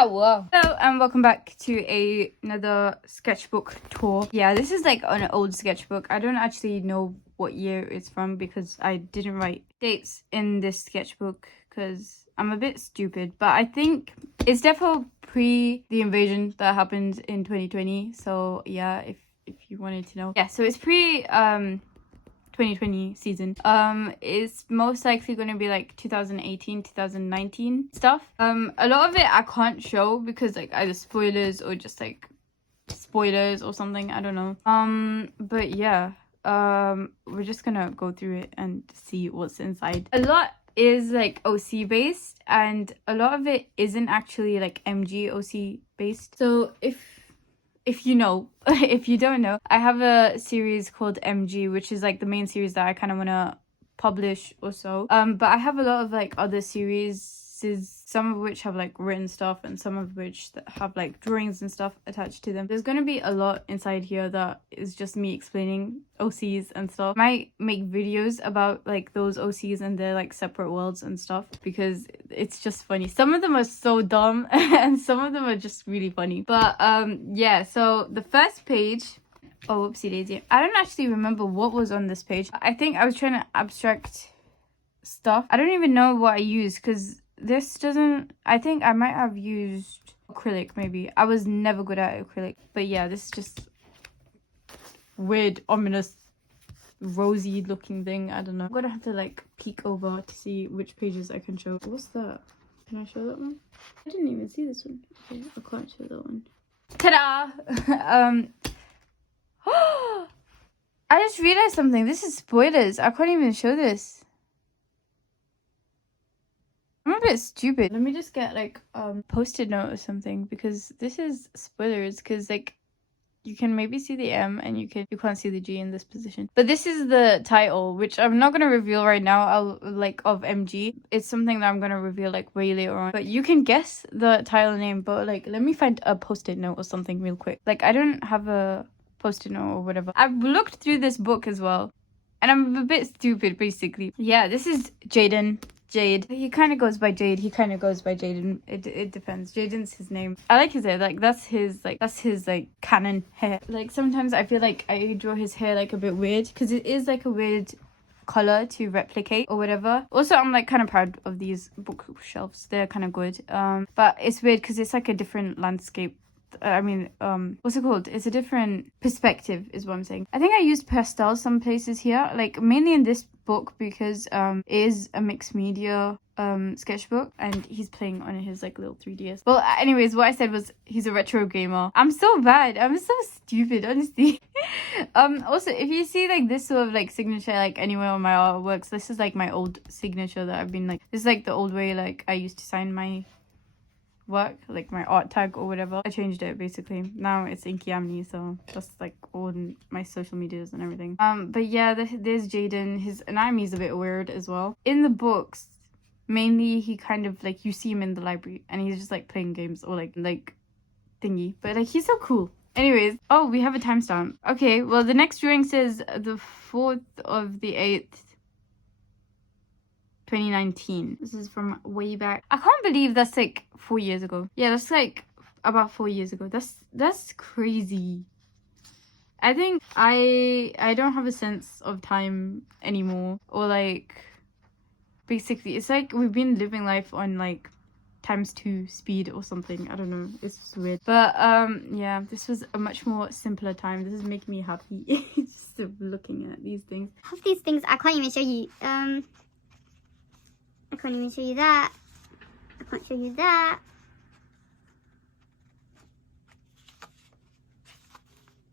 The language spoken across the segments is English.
Hello and welcome back to another sketchbook tour. Yeah, this is like an old sketchbook. I don't actually know what year it's from because I didn't write dates in this sketchbook because I'm a bit stupid. But I think it's definitely pre the invasion that happened in 2020. So yeah, if you wanted to know. Yeah, so it's pre 2020 season. It's most likely going to be like 2018 2019 stuff. A lot of it I can't show because like either spoilers or just like spoilers or something, I don't know. But yeah, we're just gonna go through it and see what's inside. A lot is like OC based and a lot of it isn't actually like MG OC based. So if you know, if you don't know, I have a series called MG, which is like the main series that I kind of want to publish or so. But I have a lot of like other series, some of which have like written stuff and some of which have like drawings and stuff attached to them. There's going to be a lot inside here that is just me explaining OCs and stuff. I might make videos about like those OCs and their like separate worlds and stuff because it's just funny. Some of them are so dumb and some of them are just really funny. But yeah, so the first page, oh whoopsie daisy, I don't actually remember what was on this page. I think I was trying to abstract stuff. I don't even know what I used because this doesn't, I think I might have used acrylic maybe. I was never good at acrylic. But yeah, this is just weird, ominous, rosy looking thing. I don't know. I'm gonna have to like peek over to see which pages I can show. What's that? Can I show that one? I didn't even see this one. Okay, I can't show that one. Ta-da! I just realized something. This is spoilers. I can't even show this. I'm a bit stupid. Let me just get like post-it note or something because this is spoilers because like you can maybe see the M and you can't see the G in this position. But this is the title, which I'm not gonna reveal right now. I'll like of MG. It's something that I'm gonna reveal like way later on. But you can guess the title name, but like let me find a post-it note or something real quick. Like I don't have a post-it note or whatever. I've looked through this book as well. And I'm a bit stupid basically. Yeah, this is Jade. He kind of goes by Jade. He kind of goes by Jaden. It depends. Jaden's his name. I like his hair. Like that's his canon hair. Like sometimes I feel like I draw his hair like a bit weird because it is like a weird color to replicate or whatever. Also, I'm like kind of proud of these bookshelves. They're kind of good. But it's weird because it's like a different landscape. I mean, what's it called? It's a different perspective is what I'm saying. I think I used pastels some places here, like mainly in this book because it is a mixed media sketchbook and he's playing on his like little 3DS. Well, anyways, what I said was he's a retro gamer. I'm so bad. I'm so stupid, honestly. Also, if you see like this sort of like signature like anywhere on my artworks, this is like my old signature that I've been like, this is like the old way like I used to sign my work, like my art tag or whatever. I changed it basically. Now it's Inky Amni, so that's like all in my social medias and everything. But yeah, there's Jaden. His anatomy is a bit weird as well. In the books, mainly he kind of like you see him in the library and he's just like playing games or like thingy. But like he's so cool. Anyways, oh, we have a timestamp. Okay, well the next drawing says the 4th of the 8th 2019. This is from way back. I can't believe that's like 4 years ago. Yeah, that's like about 4 years ago. That's crazy. I think I don't have a sense of time anymore, or like basically it's like we've been living life on like ×2 speed or something. I don't know, it's just weird. But yeah, this was a much more simpler time. This is making me happy just looking at these things. Half these things I can't even show you. I can't even show you that. I can't show you that.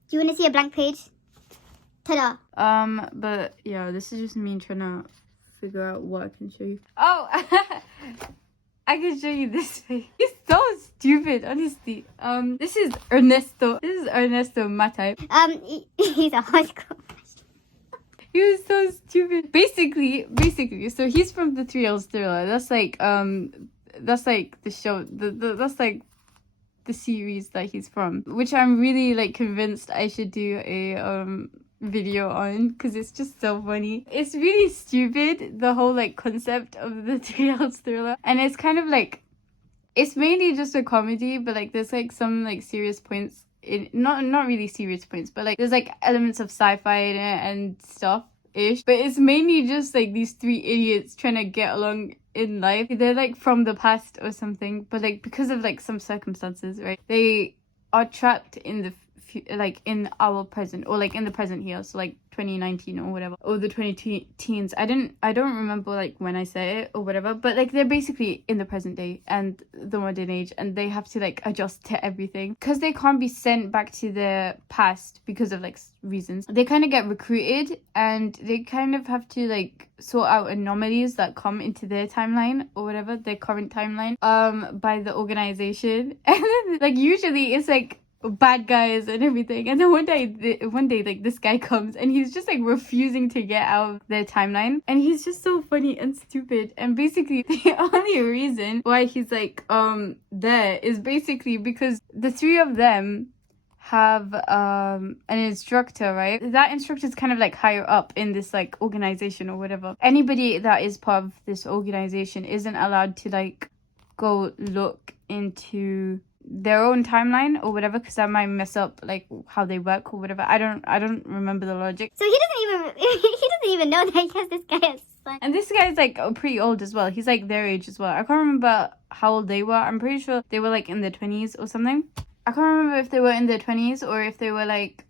Do you want to see a blank page? Ta-da! But yeah, this is just me trying to figure out what I can show you. Oh, I can show you this page. He's so stupid, honestly. This is Ernesto. This is Ernesto Matai. He's a hardcore. He was so stupid. Basically, so he's from the 3Ls Thriller. That's like the show. That's like the series that he's from, which I'm really like convinced I should do a video on because it's just so funny. It's really stupid, the whole like concept of the 3Ls Thriller, and it's kind of like it's mainly just a comedy, but like there's like some like serious points in, not really serious points, but like there's like elements of sci-fi in it and stuff ish. But it's mainly just like these three idiots trying to get along in life. They're like from the past or something, but like because of like some circumstances, right, they are trapped in the like in our present, or like in the present here, so like 2019 or whatever, or the 20 teens. I don't remember like when I said it or whatever, but like they're basically in the present day and the modern age, and they have to like adjust to everything because they can't be sent back to their past because of like reasons. They kind of get recruited and they kind of have to like sort out anomalies that come into their timeline or whatever, their current timeline, by the organization. And then like usually it's like bad guys and everything, and then one day like this guy comes and he's just like refusing to get out of their timeline, and he's just so funny and stupid. And basically the only reason why he's like there is basically because the three of them have an instructor, right? That instructor is kind of like higher up in this like organization or whatever. Anybody that is part of this organization isn't allowed to like go look into their own timeline or whatever, because that might mess up like how they work or whatever. I don't remember the logic. So he doesn't even know that he has this guy as son. And this guy is like pretty old as well. He's like their age as well. I can't remember how old they were. I'm pretty sure they were like in their 20s or something. I can't remember if they were in their 20s or if they were like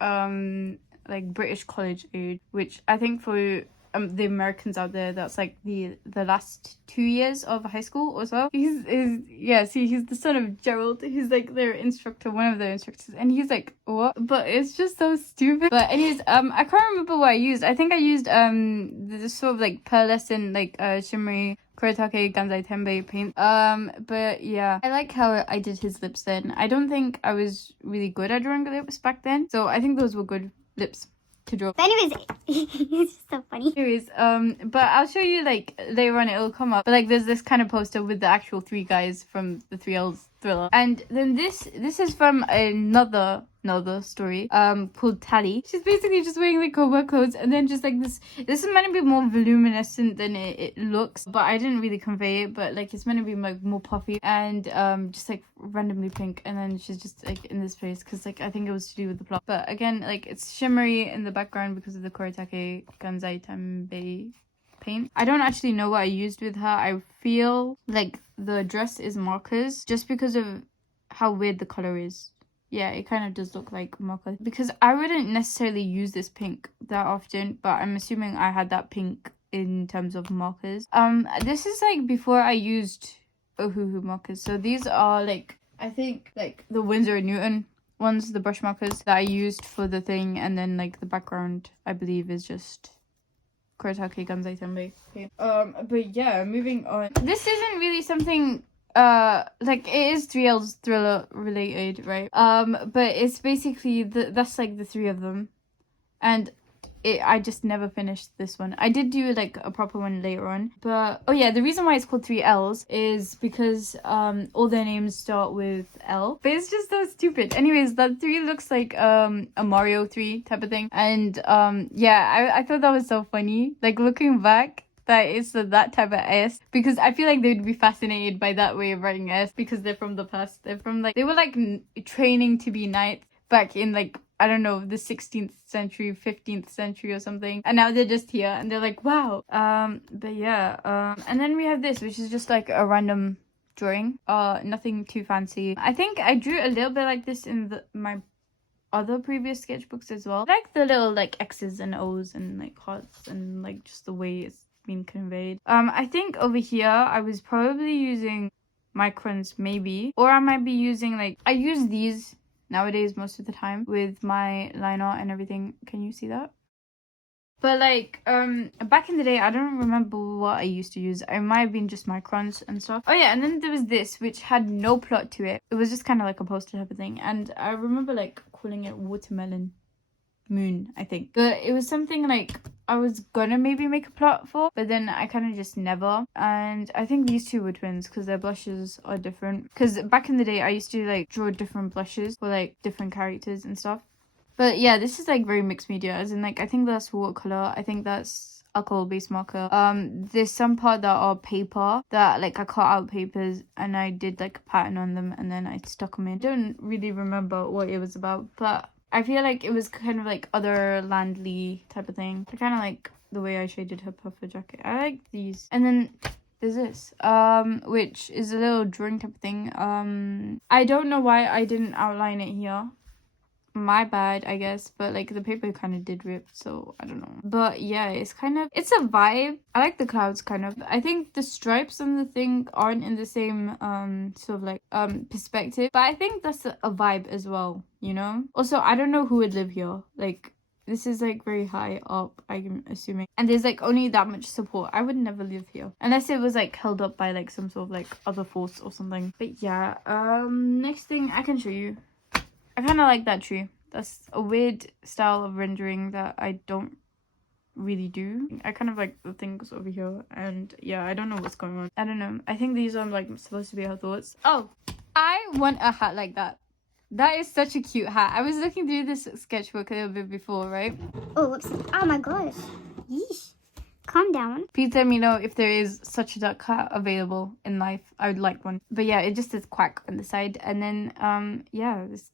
British college age, which I think for the Americans out there, that's like the last 2 years of high school or so. He's the son of Gerald. He's like their instructor, one of their instructors, and he's like, what? But it's just so stupid. But anyways, I can't remember what I used. I think I used the sort of like pearlescent like shimmery Kuretake Ganzai Tenbei paint. But yeah, I like how I did his lips then. I don't think I was really good at drawing lips back then, so I think those were good lips to draw. But anyways, it's just so funny. Anyways, but I'll show you like later on, it'll come up. But like there's this kind of poster with the actual three guys from the 3Ls thriller. And then this is from another story called Tally. She's basically just wearing like her work clothes, and then just like this is meant to be more voluminescent than it looks, but I didn't really convey it. But like it's meant to be like more puffy and just like randomly pink, and then she's just like in this place because like I think it was to do with the plot. But again, like it's shimmery in the background because of the Kuretake Ganzai Tenbei paint. I don't actually know what I used with her. I feel like the dress is markers just because of how weird the color is. Yeah, it kind of does look like marker, because I wouldn't necessarily use this pink that often, but I'm assuming I had that pink in terms of markers. This is like before I used Ohuhu markers. So these are like, I think like the Winsor & Newton ones, the brush markers that I used for the thing, and then like the background I believe is just Kuretake Ganzai Tenbei. Okay. But yeah, moving on. This isn't really something like it is 3L's thriller related, right? But it's basically that's like the three of them, and I just never finished this one. I did do like a proper one later on, but oh yeah, the reason why it's called 3Ls is because all their names start with L, but it's just so stupid. Anyways, that 3 looks like a Mario 3 type of thing, and yeah, I thought that was so funny, like looking back, that it's that type of S, because I feel like they would be fascinated by that way of writing S because they're from the past. They're from like, they were like training to be knights back in like, I don't know, the 16th century, 15th century or something, and now they're just here and they're like, wow. But yeah, and then we have this, which is just like a random drawing, nothing too fancy. I think I drew a little bit like this in my other previous sketchbooks as well, like the little like X's and O's and like hearts and like just the way it's been conveyed. I think over here I was probably using microns maybe, or I might be using like, I use these nowadays most of the time with my line art and everything. Can you see that? But like back in the day, I don't remember what I used to use. I might have been just microns and stuff. Oh yeah, and then there was this which had no plot to it. It was just kind of like a poster type of thing, and I remember like calling it Watermelon Moon, I think. But it was something like I was gonna maybe make a plot for, but then I kind of just never. And I think these two were twins because their blushes are different, because back in the day I used to like draw different blushes for like different characters and stuff. But yeah, this is like very mixed media, as in like I think that's watercolor, I think that's alcohol-based marker. There's some part that are paper that like I cut out papers and I did like a pattern on them and then I stuck them in. Don't really remember what it was about, but I feel like it was kind of like other Landly type of thing. I kind of like the way I shaded her puffer jacket. I like these. And then there's this, which is a little drawing type of thing. I don't know why I didn't outline it here. My bad, I guess, but like the paper kind of did rip, so I don't know. But yeah, it's a vibe. I like the clouds kind of. I think the stripes on the thing aren't in the same sort of like perspective, but I think that's a vibe as well, you know. Also, I don't know who would live here. Like, this is like very high up, I'm assuming, and there's like only that much support. I would never live here unless it was like held up by like some sort of like other force or something. But yeah, next thing I can show you. I kind of like that tree. That's a weird style of rendering that I don't really do. I kind of like the things over here, and yeah, I don't know what's going on. I don't know. I think these are like supposed to be her thoughts. Oh, I want a hat like that. That is such a cute hat. I was looking through this sketchbook a little bit before, right? Oh, whoops. Oh my gosh. Yeesh. Calm down. Please let me know if there is such a duck hat available in life. I would like one. But yeah, it just says quack on the side, and then yeah, this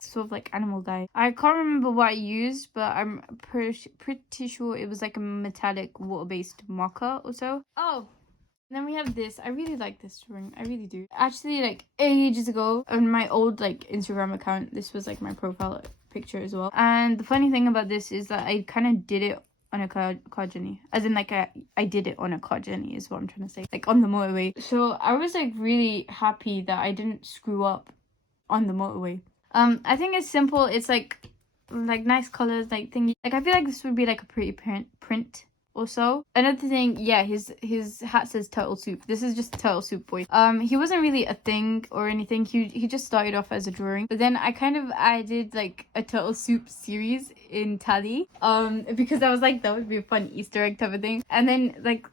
sort of like animal guy. I can't remember what I used, but I'm pretty sure it was like a metallic water-based marker or so. Oh, then we have this. I really like this drawing. I really do. Actually, like ages ago on my old like Instagram account, this was like my profile picture as well. And the funny thing about this is that I kind of did it on a car journey, as in like I did it on a car journey is what I'm trying to say, like on the motorway. So I was like really happy that I didn't screw up on the motorway. I think it's simple. It's like nice colors, like thingy. Like I feel like this would be like a pretty print also. Another thing, yeah, his hat says turtle soup. This is just turtle soup boy. He wasn't really a thing or anything. He just started off as a drawing, but then I kind of added like a turtle soup series in Tally, because I was like that would be a fun Easter egg type of thing. And then like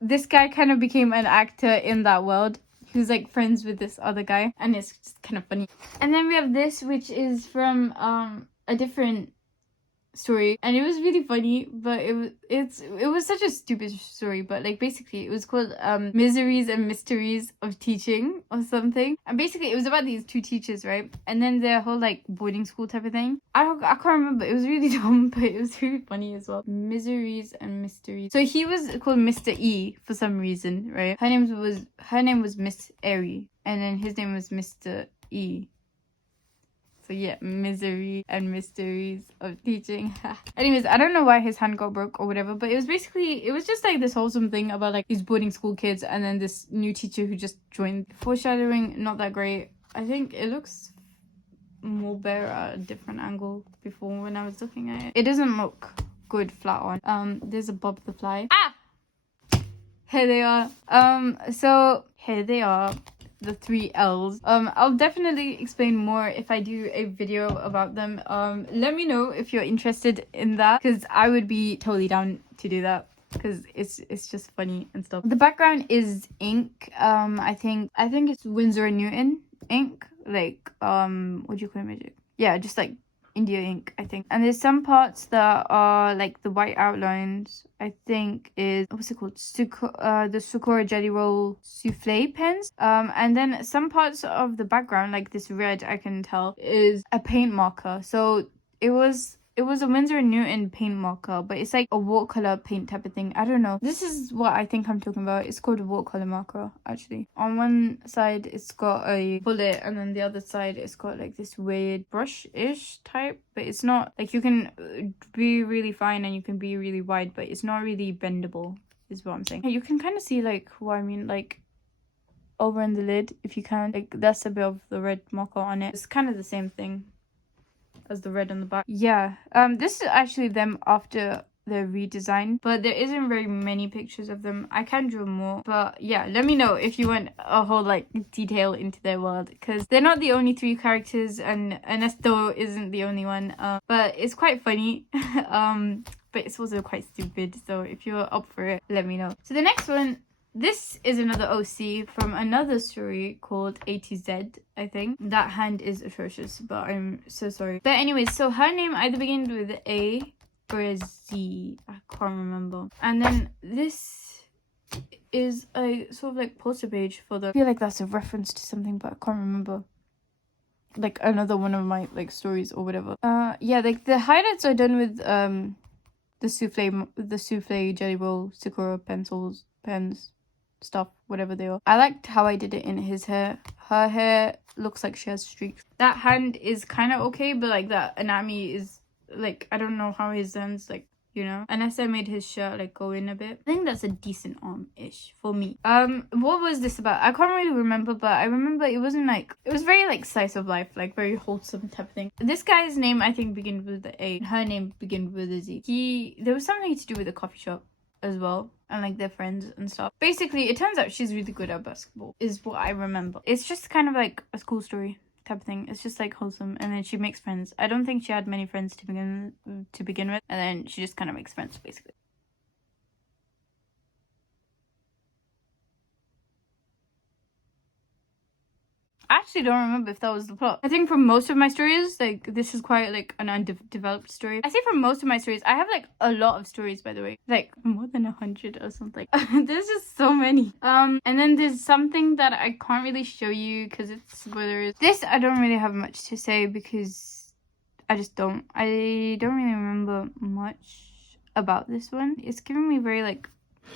this guy kind of became an actor in that world, who's like friends with this other guy, and it's just kind of funny. And then we have this, which is from a different story, and it was really funny, but it was such a stupid story, but like basically it was called Miseries and Mysteries of Teaching or something. And basically it was about these two teachers, right? And then their whole like boarding school type of thing. I can't remember. It was really dumb, but it was really funny as well. Miseries and Mysteries. So he was called Mr. E for some reason, right? Her name was Miss Airy, and then his name was Mr. E. So yeah, Misery and Mysteries of Teaching. Anyways, I don't know why his hand got broke or whatever, but it was just like this wholesome thing about like these boarding school kids and then this new teacher who just joined. Foreshadowing, not that great. I think it looks more better at a different angle before when I was looking at it. It doesn't look good flat on. There's a Bob the Fly. Ah! Here they are. So here they are. The 3 L's. I'll definitely explain more if I do a video about them. Let me know if you're interested in that, because I would be totally down to do that, because it's just funny and stuff. The background is ink. I think it's Winsor & Newton ink, like what do you call it, magic? Yeah, just like India ink, I think. And there's some parts that are like the white outlines, I think is, what's it called? The Sakura Jelly Roll Souffle pens. And then some parts of the background, like this red, I can tell, is a paint marker. So it was a Winsor & Newton paint marker, but it's like a watercolor paint type of thing. I don't know. This is what I think I'm talking about. It's called a watercolor marker, actually. On one side, it's got a bullet, and then the other side, it's got like this weird brush-ish type, but it's not, like you can be really fine and you can be really wide, but it's not really bendable, is what I'm saying. You can kind of see like what I mean, like over in the lid, if you can. Like that's a bit of the red marker on it. It's kind of the same thing as the red on the back. Yeah, this is actually them after their redesign, but there isn't very many pictures of them. I can draw more, but yeah, let me know if you want a whole like detail into their world, because they're not the only 3 characters, and Ernesto isn't the only one, but it's quite funny. But it's also quite stupid, so if you're up for it, let me know. So the next one, this is another OC from another story called A to Z, I think. That hand is atrocious, but I'm so sorry. But anyways, so her name either begins with A or a Z. I can't remember. And then this is a sort of like poster page for the. I feel like that's a reference to something, but I can't remember. Like another one of my like stories or whatever. Yeah, like the highlights are done with the souffle jelly roll, Sakura pencils, pens, stuff, whatever they are. I liked how I did it in his hair. Her hair looks like she has streaks. That hand is kind of okay, but like that anatomy is like, I don't know how his hands like, you know, unless I made his shirt like go in a bit. I think that's a decent arm-ish for me. What was this about? I can't really remember, but I remember it wasn't like, it was very like slice of life, like very wholesome type of thing. This guy's name I think begins with the A, her name begins with a Z. There was something to do with a coffee shop as well, and like their friends and stuff. Basically, it turns out she's really good at basketball is what I remember. It's just kind of like a school story type of thing. It's just like wholesome, and then she makes friends. I don't think she had many friends to begin with, and then she just kind of makes friends basically. I actually don't remember if that was the plot. I think for most of my stories, like this is quite like an undeveloped story. I say for most of my stories, I have like a lot of stories, by the way, like more than 100 or something. There's just so many. And then there's something that I can't really show you because it's spoilers. This I don't really have much to say because I don't really remember much about this one. It's giving me very like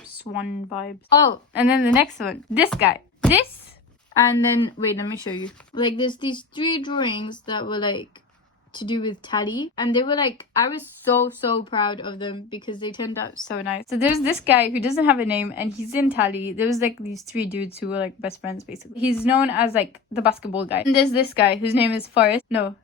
swan vibes. Oh, and then the next one, this guy, this. And then, wait, let me show you. Like, there's these 3 drawings that were, like, to do with Tally. And they were, like, I was so proud of them because they turned out so nice. So there's this guy who doesn't have a name and he's in Tally. There was, like, these 3 dudes who were, like, best friends, basically. He's known as, like, the basketball guy. And there's this guy whose name is Forrest. No,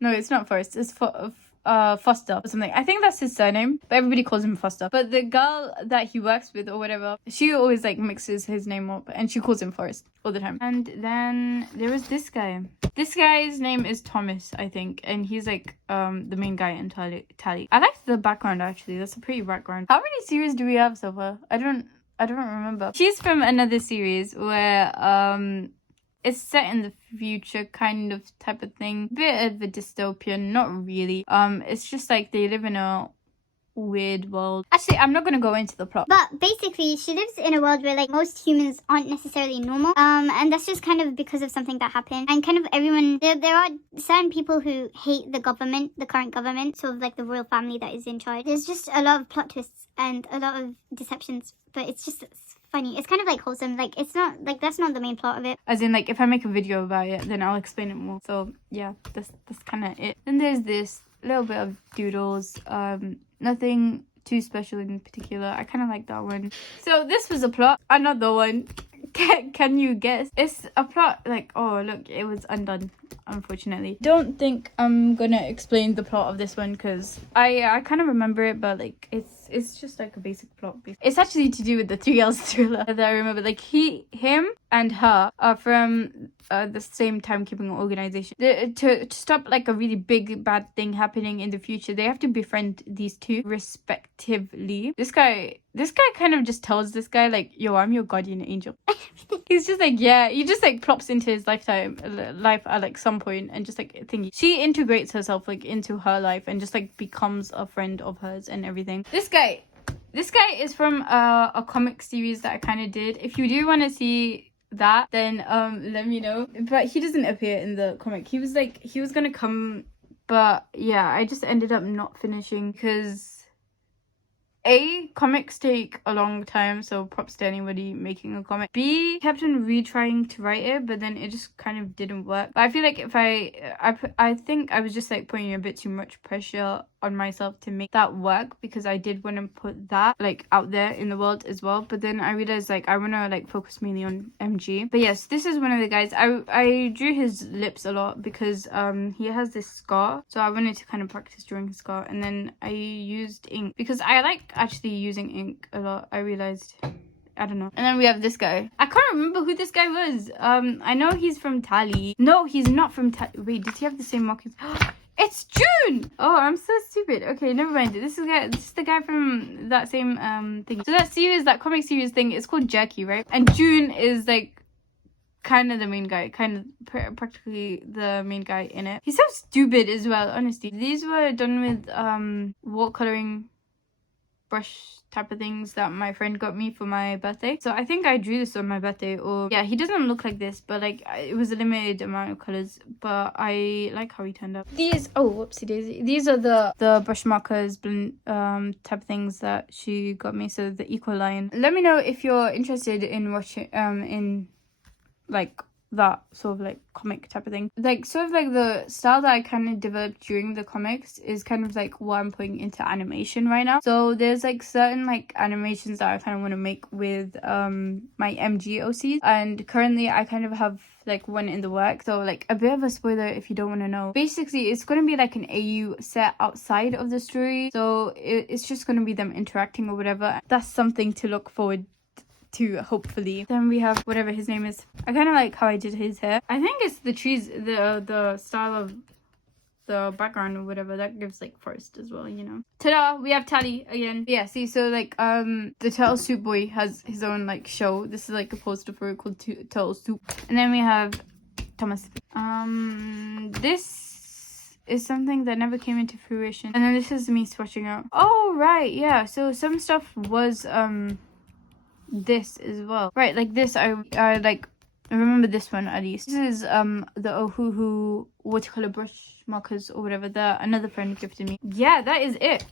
it's not Forrest. It's Foster or something. I think that's his surname, but everybody calls him Foster. But the girl that he works with or whatever, she always like mixes his name up and she calls him Forrest all the time. And then there was this guy. This guy's name is Thomas, I think, and he's like the main guy in Tally. I liked the background actually. That's a pretty background. How many series do we have so far? I don't remember. She's from another series where it's set in the future kind of type of thing. Bit of a dystopian, not really. It's just like they live in a weird world. Actually, I'm not gonna go into the plot. But basically, she lives in a world where like most humans aren't necessarily normal. And that's just kind of because of something that happened. And kind of everyone, there are certain people who hate the government, the current government, sort of like the royal family that is in charge. There's just a lot of plot twists and a lot of deceptions, but it's funny. It's kind of like wholesome. Like it's not like that's not the main plot of it. As in like if I make a video about it, then I'll explain it more. So yeah, that's kind of it. Then there's this little bit of doodles. Nothing too special in particular. I kind of like that one. So this was a plot. Another one. Can you guess? It's a plot like, oh look, it was undone, unfortunately. Don't think I'm gonna explain the plot of this one because I kind of remember it, but like it's just like a basic plot. It's actually to do with the 3Ls thriller that I remember. Like him and her are from the same timekeeping organization. To stop like a really big bad thing happening in the future, they have to befriend these two respectively. This guy kind of just tells this guy like, yo, I'm your guardian angel. He's just like, yeah, he just like plops into his life at like some point and just like thingy. She integrates herself like into her life and just like becomes a friend of hers and everything. This guy is from a comic series that I kind of did. If you do want to see that, then let me know. But he doesn't appear in the comic. He was gonna come, but yeah, I just ended up not finishing because A, comics take a long time, so props to anybody making a comic. B, kept on retrying to write it, but then it just kind of didn't work. But I feel like if I think I was just like putting a bit too much pressure on myself to make that work because I did want to put that like out there in the world as well. But then I realized like I want to like focus mainly on MG. But yes, this is one of the guys. I drew his lips a lot because he has this scar, so I wanted to kind of practice drawing his scar. And then I used ink because I like actually using ink a lot. I realized, I don't know. And then we have this guy. I can't remember who this guy was. I know he's from Tally. No, he's not from Tally. Wait, did he have the same markings? It's June! Oh, I'm so stupid. Okay, never mind. This is the guy from that same thing. So that comic series thing, it's called Jerky, right? And June is like kind of the main guy, practically the main guy in it. He's so stupid as well, honestly. These were done with watercoloring brush type of things that my friend got me for my birthday. So I think I drew this on my birthday, or yeah, he doesn't look like this, but like it was a limited amount of colors, but I like how he turned out. These, oh whoopsie daisy, these are the brush markers type of things that she got me, so the equal line. Let me know if you're interested in watching in like that sort of like comic type of thing. Like sort of like the style that I kind of developed during the comics is kind of like what I'm putting into animation right now. So there's like certain like animations that I kind of want to make with my MG OCs, and currently I kind of have like one in the work. So like a bit of a spoiler if you don't want to know. Basically it's going to be like an AU set outside of the story, so it's just going to be them interacting or whatever. That's something to look forward to, hopefully. Then we have whatever his name is. I kind of like how I did his hair. I think it's the trees, the style of the background or whatever that gives like forest as well, you know. Ta-da! We have Tally again. Yeah, see, so like the Turtle Soup Boy has his own like show. This is like a poster for it called Turtle Soup. And then we have Thomas. This is something that never came into fruition. And then this is me swatching out. Oh right, yeah. So some stuff was this as well, right? Like this, I like remember this one at least. This is the Ohuhu watercolor brush markers or whatever that another friend gifted me. Yeah, that is it.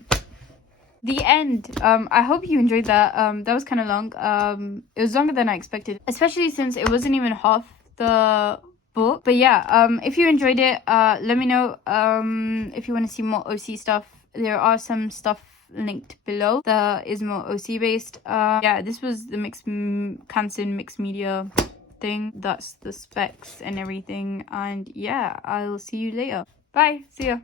The end. I hope you enjoyed that. That was kind of long. It was longer than I expected, especially since it wasn't even half the book. But yeah, if you enjoyed it, let me know. If you want to see more OC stuff, there are some stuff linked below that is more OC based. Yeah, this was the Canson mixed media thing. That's the specs and everything, and yeah, I'll see you later. Bye. See ya.